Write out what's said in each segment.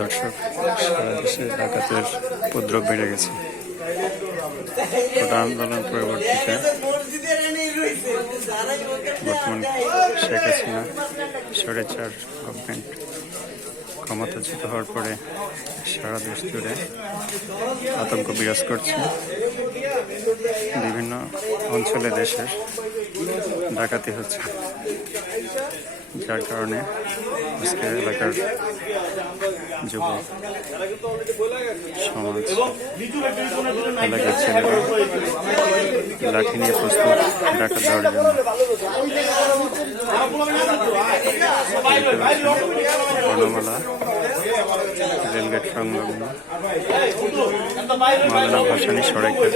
দর্শক, সারা দেশে ডাকাতের উপদ্রব বেড়ে গেছে। কোটা আন্দোলন পরবর্তীতে। বর্তমান শেখ হাসিনা স্বৈরাচার গভর্নমেন্ট ক্ষমতাচ্যুত হওয়ার পরে সারা দেশ জুড়ে আতঙ্ক বিরাজ করছে। বিভিন্ন অঞ্চলে দেশের ডাকাতি হচ্ছে। যার কারণে আজকের এলাকার যুব সমাজ এলাকার ছেলেরা লাঠি নিয়ে প্রস্তুত, ডাকাত দেওয়ার জন্য। বর্ণমালা রেলগেট সংলগ্ন মাওলানা ভাসানী সড়কের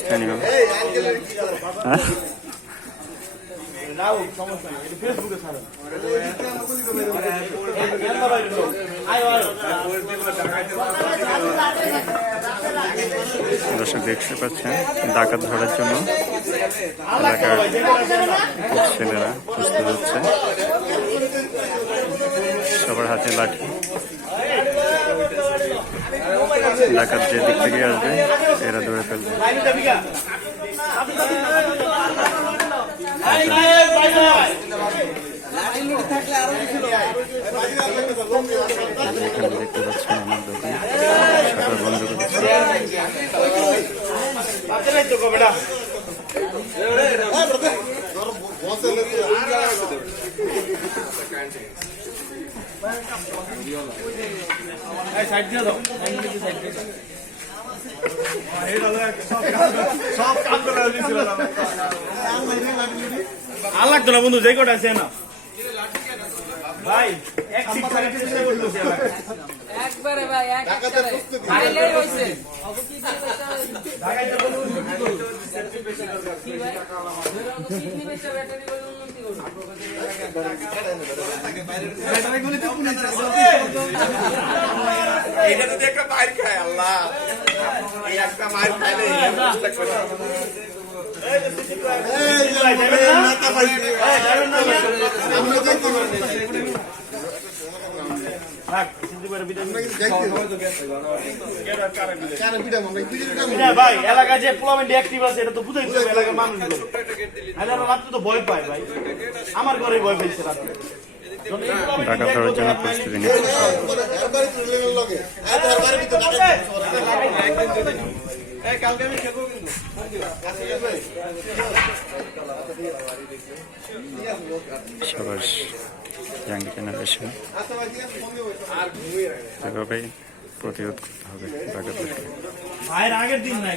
স্থানীয়। দর্শক দেখতে পাচ্ছেন, ডাকাত ধরার জন্য এলাকার ছেলেরা প্রস্তুত হচ্ছে। সবার হাতে লাঠি। ডাকাত যে দিক থেকে আসবে, এরা ধরে ফেলবে। এখানে দেখতে পাচ্ছেন আমার দোকান শাটার বন্ধ করেছে আর লাগতো না বন্ধু যে কটা আছে না? ভাই এক সিট চেষ্টা করতেছি একবারে ভাই এক একবারে খাইলেই হইছে ঢাকাইতে বলুন কিডনি বেচা ব্যাটারি বলে উন্নতি করবে এইটা যদি একটা মার খায় আল্লাহ। একটা মার খাইলে এই করে ভাই এলাকায় যে পোলামেন্ট অ্যাক্টিভ আছে এটা তো বুঝাই দিতে হবে এলাকার মানুষ রাত্রে তো ভয় পায় ভাই। আমার ঘরে ভয় পেয়েছে রাত্রে যখন এই পোলামেন্ট ডাকাত ধরার জন্য আমি খেলব কিন্তু। সবার ইয়াং জেনারেশন এভাবেই প্রতিরোধ করতে হবে। ভাইয়ের আগের দিন নাই।